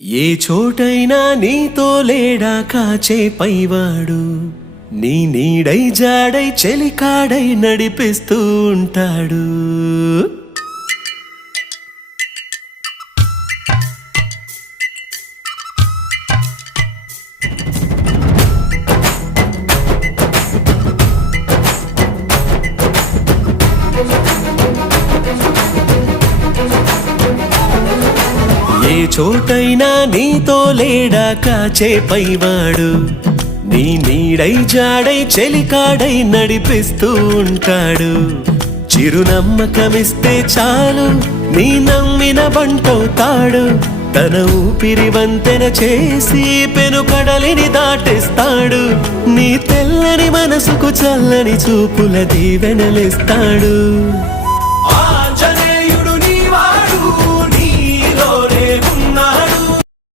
ఏ చోటైనా నీతో లేడా కాచే పైవాడు, నీ నీడై జాడై చెలికాడై నడిపిస్తూ ఉంటాడు. ఏ చోటైనా నీతో లేడా కాచే పైవాడు, నీ నీడై జాడై చెలికాడై నడిపిస్తూ ఉంటాడు. చిరునమ్మకమిస్తే చాలు నీ నమ్మిన బంటవుతాడు. తన ఊపిరి వంతెన చేసి పెను కడలిని దాటిస్తాడు. నీ తెల్లని మనసుకు చల్లని చూపుల దీవెనలిస్తాడు.